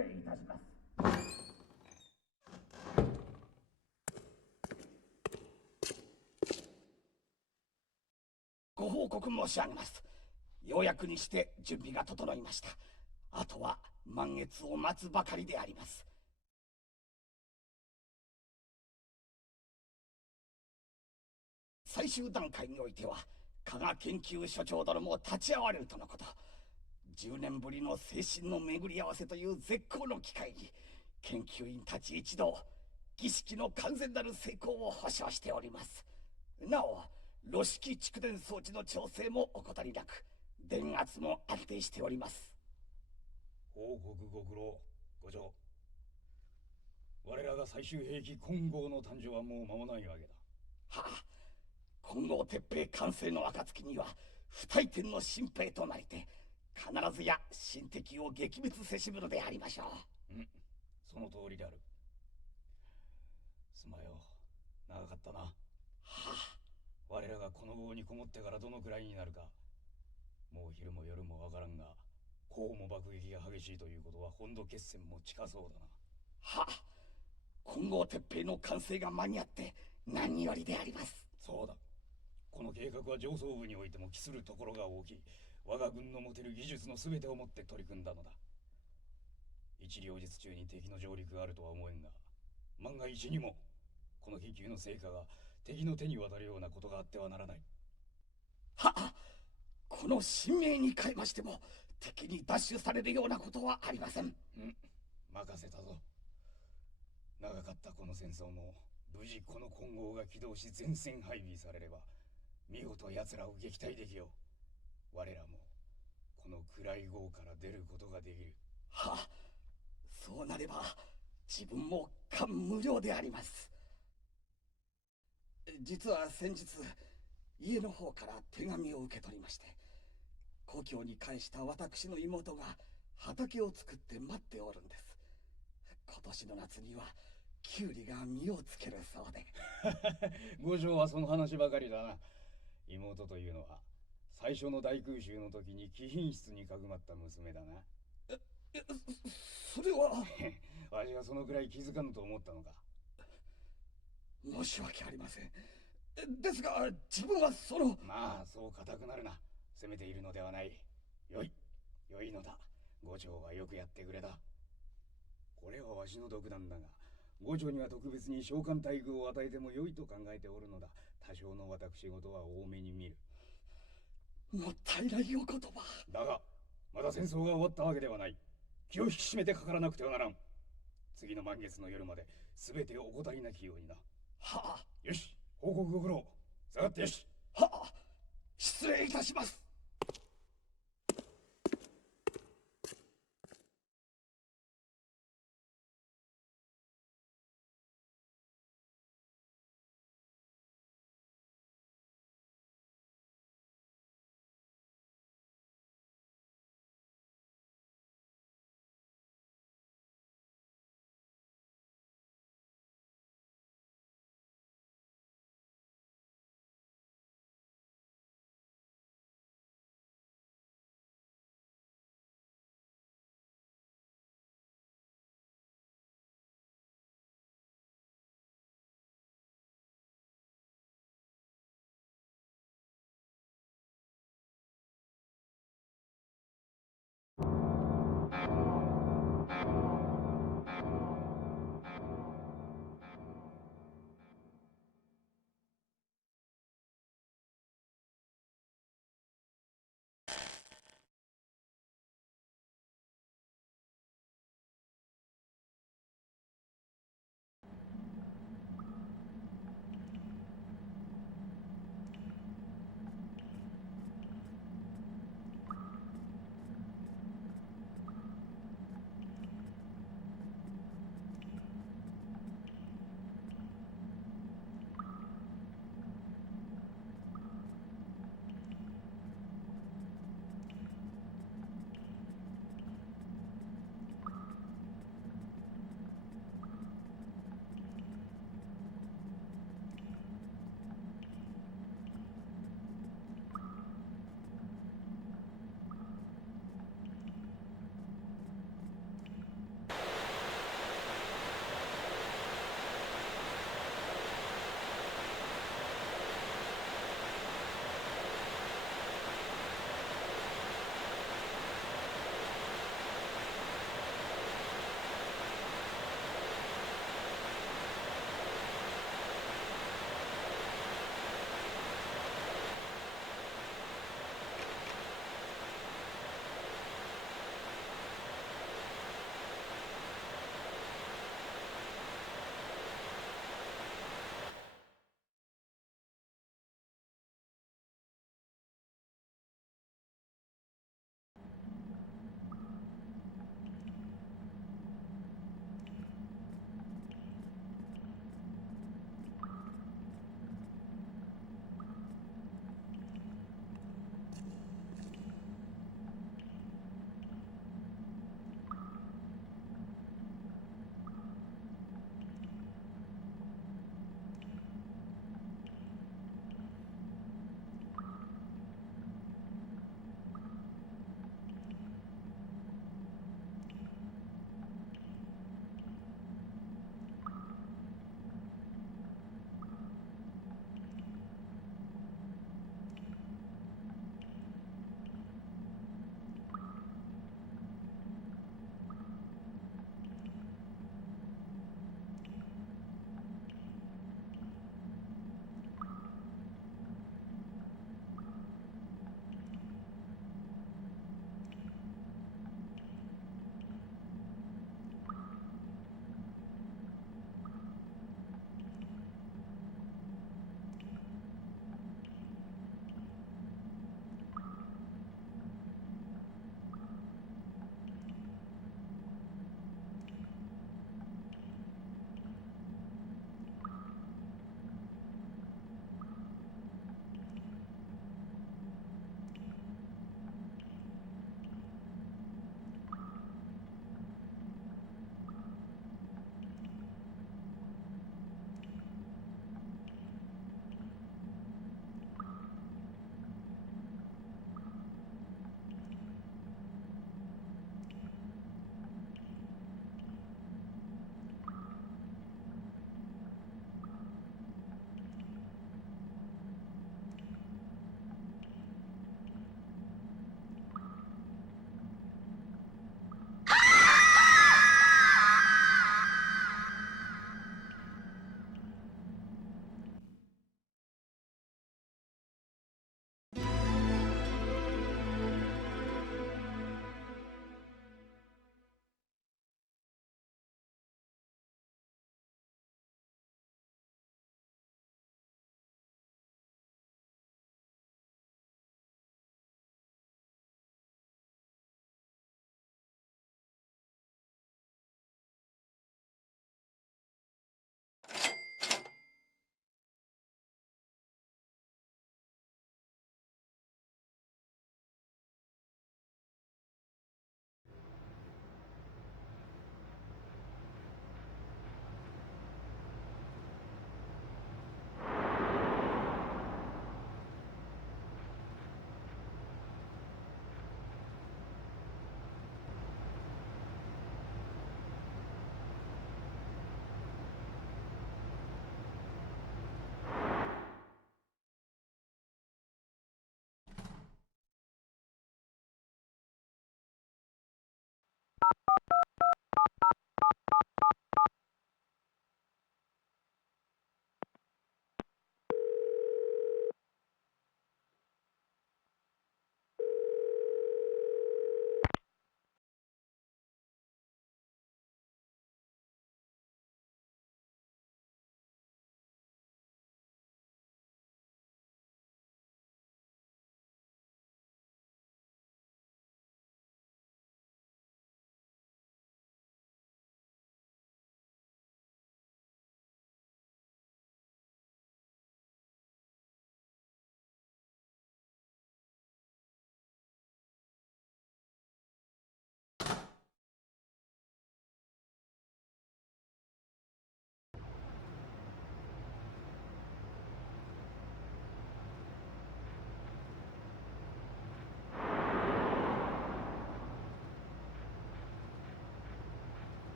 礼いたします。ご報告申し上げます。ようやくにして準備が整いました。あとは満月を待つばかりであります。最終段階においては加賀研究所長殿も立ち会われるとのこと。10年ぶりの精神の巡り合わせという絶好の機会に研究員たち一同儀式の完全なる成功を保証しております。なお炉式蓄電装置の調整も怠りなく、電圧も安定しております。報告ご苦労。ご長、我らが最終兵器金剛の誕生はもう間もないわけだ。はあ、金剛鉄兵完成の暁には不退転の新兵となりて必ずや新敵を撃滅せしむのでありましょう。うん、その通りである。すまよ、長かったな。はあ、我らがこの壕にこもってからどのくらいになるか、もう昼も夜もわからんが、こうも爆撃が激しいということは本土決戦も近そうだな。はあ、金剛鉄兵の完成が間に合って何よりであります。そうだ、この計画は上層部においても期するところが大きい。我が軍の持てる技術の全てをもって取り組んだのだ。一両日中に敵の上陸があるとは思えんが、万が一にもこの研究の成果が敵の手に渡るようなことがあってはならない。はあ、この神明に変えましても敵に奪取されるようなことはありません。うん、任せたぞ。長かったこの戦争も無事この金剛が起動し前線配備されれば見事奴らを撃退できよう。我らもこの暗い壕から出ることができる。はあ、そうなれば自分も感無量であります。実は先日家の方から手紙を受け取りまして、故郷に帰した私の妹が畑を作って待っておるんです。今年の夏にはキュウリが実をつけるそうで。五条はその話ばかりだな。妹というのは最初の大空襲の時に貴賓室にかくまった娘だな。え、それはわしがそのくらい気づかぬと思ったのか。申し訳ありません。ですが自分はその。まあそう固くなるな。責めているのではない。よい良いのだ。五条はよくやってくれた。これはわしの独断だが、五条には特別に召喚待遇を与えても良いと考えておるのだ。多少の私事は多めに見る。もったいないお言葉。だがまだ戦争が終わったわけではない。気を引き締めてかからなくてはならん。次の満月の夜まで全てを怠りなきようにな。はあ。よし、報告ご苦労。下がってよし。はあ、失礼いたします。